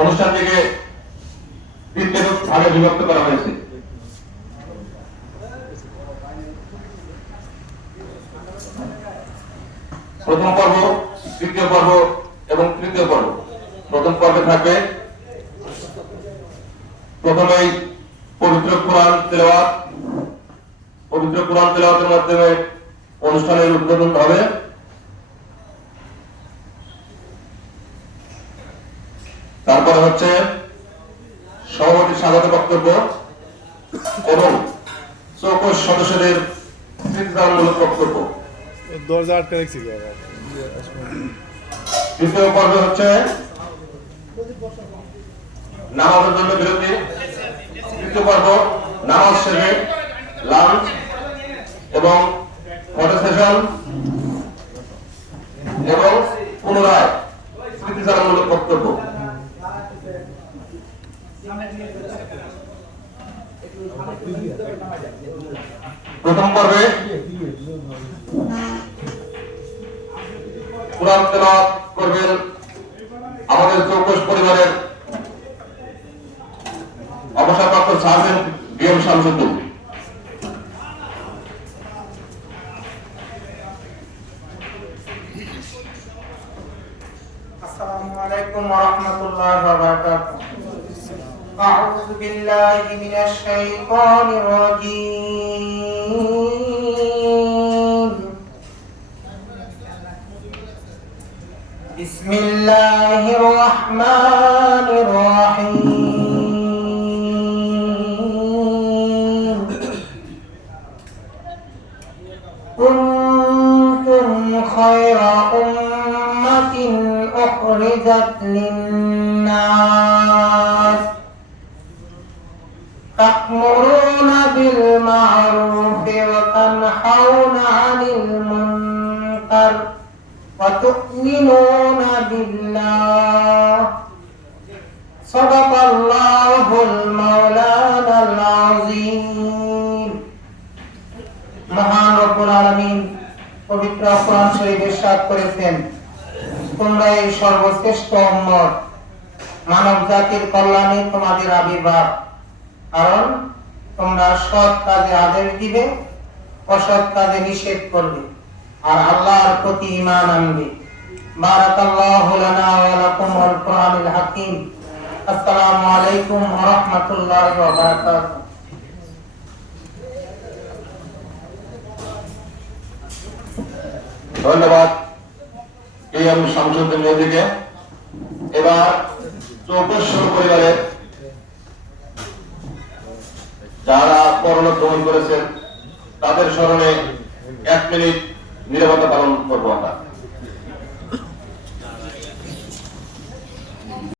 অনুষ্ঠানটিকে তিনটে ভাগে বিভক্ত করা হয়েছে। প্রথম পর্ব, দ্বিতীয় পর্ব এবং তৃতীয় পর্ব। প্রথম পর্বে থাকবে প্রথমেই পবিত্র কোরআন তেলাওয়াত। পবিত্র কোরআন তেলাওয়াতের মাধ্যমে অনুষ্ঠানের উদ্বোধন হবে। তারপরে হচ্ছে সভাপতির স্বাগত বক্তব্য এবং চৌকস সদস্যদের স্মৃতিচারণমূলক বক্তব্য। দ্বিতীয় পর্বে হচ্ছে নামাজের জন্য বিরতি। তৃতীয় পর্ব নামাজ শেষে লাঞ্চ এবং ফটো সেশন এবং পুনরায় স্মৃতিচারণমূলক বক্তব্য। প্রথম পর্বে কোরআন তেলাওয়াত করবেন আমাদের চৌকস পরিবারের অবসরপ্রাপ্ত সার্জেন্ট বিএম শামসুদ্দিন। আসসালামু আলাইকুম ওয়া রাহমাতুল্লাহি ওয়া বারাকাতুহু। আউযু বিল্লাহি মিনাশ শাইতানির রাজীম। বিসমিল্লাহির রাহমানির রাহিম। কুনতুম খায়রা উম্মাতিন উখরিজাত লিন-নাস তা'মুরুনা বিল মা'রুফি ওয়া তানহাউনা 'আনিল মুনকার ওয়া তু'মিনুনা বিল্লাহ। সাদাকাল্লাহুল মাওলানাল আযীম। মহান রব্বুল আলামিন পবিত্র কোরআন শরীফে ইরশাদ করেছেন, তোমরা এই সর্বশ্রেষ্ঠ উম্মত, মানব জাতির কল্যাণে তোমাদের আবির্ভাব, কারণ তোমরা সৎ কাজে আদেশ দিবে, অসৎ কাজে নিষেধ করবে, আর আল্লাহর প্রতি ঈমান আনবে। বারাকাল্লাহু লানা ওয়া লাকুম ওয়াল কুরআনিল হাকীম। আসসালামু আলাইকুম ওয়া রাহমাতুল্লাহি ওয়া বারাকাতুহু। ধন্যবাদ বিএম শামসুদ্দিন মোদীকে। এবার চৌকস পরিবারের যারা পরলোক গ্রহণ করেছেন তাদের স্মরণে 1 মিনিট নীরবতা পালন করবো আমরা।